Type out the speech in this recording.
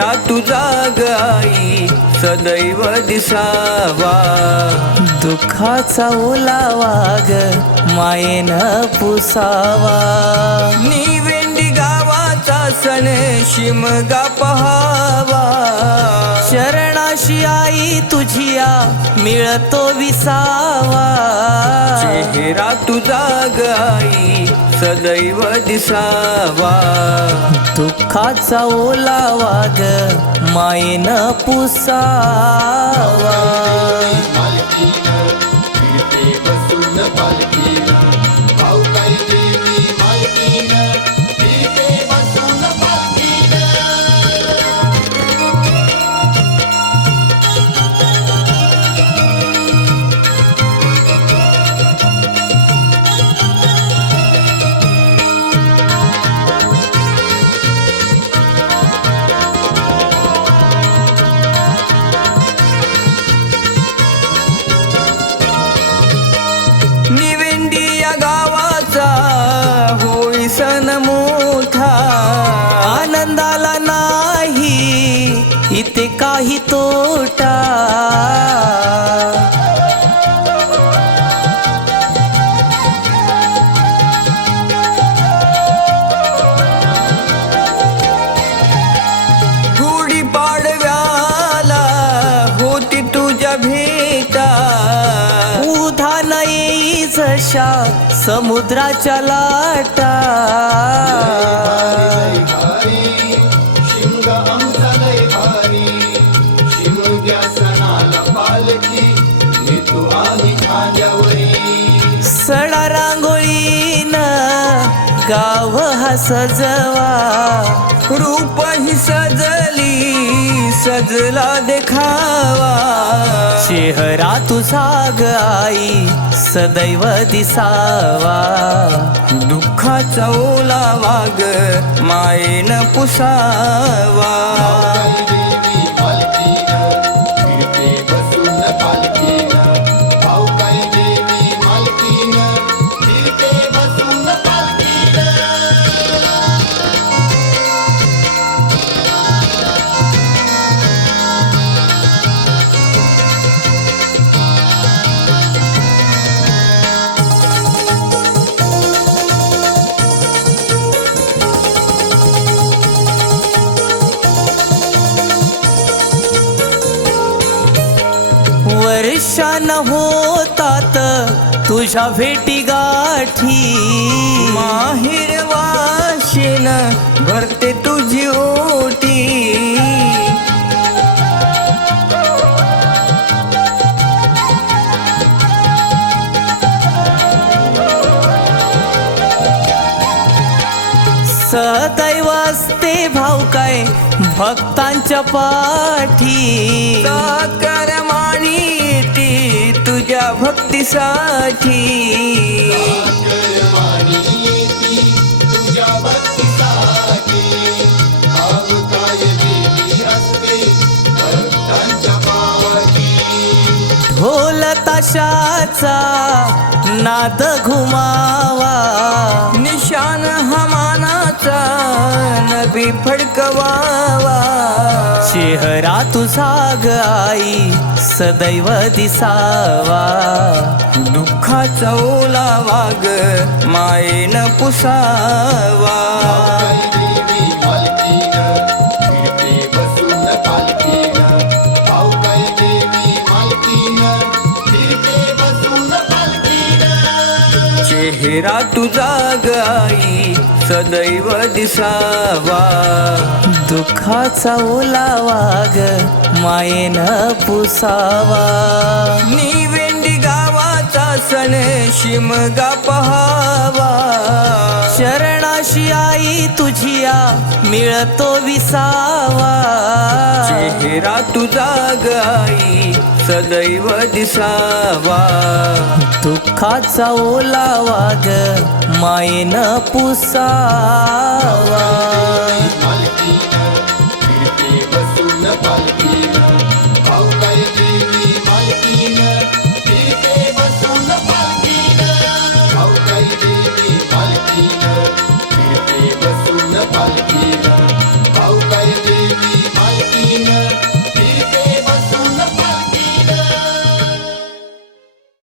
तुझा गाई सदैव दिसावा. दुःखाचा ओलावा ग मायेन पुसावा. निवेंडी गावाचा सण शिमगा पहावा. शरणाशी आई तुझिया मिळतो विसावा. चेहरा तुझा ग आई सदैव दिसावा. दुःखाचा ओलावा ग मायेन पुसावा. इथे काही तोटा. गुढी पाडव्याला होती तुझ्या भेटा. जशा समुद्राच्या लाटा. सजवा रूप ही सजली सजला देखावा. चेहरा तुझा ग आई सदैव दिसावा. दुःखाचा ओला वाग मायेन पुसावा. न होतात तुझ्या भेटी गाठी माहिर वाशिन भरते तुझी ओटी. सदैव असते भाऊ काय भक्तांच्या पाठी. कर्मा या भक्तीसाठी. ढोल ताशाचा नाद घुमावा. निशान हमानाचा नबी फडकवावा. चेहरा तुझा ग आई सदैव दिसावा. दुःखाचा ओलावा ग मायेन पुसावा. चेहरा तुझा ग आई सदैव दिसावा. दुःखाचा ओलावा ग मायेन पुसावा. निवेंदी गावाचा सण शिमगा पहावा. शरणाशी आई तुझिया मिळतो विसावा. चेहरा तुझा गाई सदैव दिसावा. दुःखाचा ओलावा ग मायेन पुसावा. Thank you.